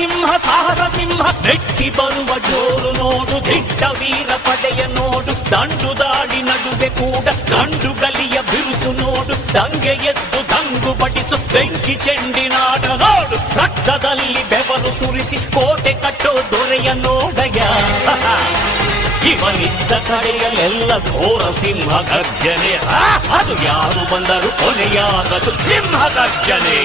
ಸಿಂಹ ಸಾಹಸ ಸಿಂಹ ನೆಟ್ಟಿ ಬರುವ ಜೋರು ನೋಡು, ದಿಟ್ಟ ವೀರ ಪಡೆಯ ನೋಡು, ದಂಡು ದಾಡಿ ನಡುವೆ ಕೂಡ ಗಂಡು ಗಲಿಯ ಬಿರುಸು ನೋಡು, ದಂಗೆ ಎದ್ದು ದಂಗು ಬಡಿಸು ಬೆಂಕಿ ಚೆಂಡಿನಾಡ ನೋಡು, ರಕ್ತದಲ್ಲಿ ಬೆವರು ಸುರಿಸಿ ಕೋಟೆ ಕಟ್ಟೋ ದೊರೆಯ ನೋಡಯ. ಇವನಿದ್ದ ಕಡೆಯಲ್ಲೆಲ್ಲ ಘೋರ ಸಿಂಹ ಗರ್ಜನೆ, ಅದು ಯಾರು ಬಂದರು ಕೊನೆಯಾಗದು ಸಿಂಹ ಗರ್ಜನೆ.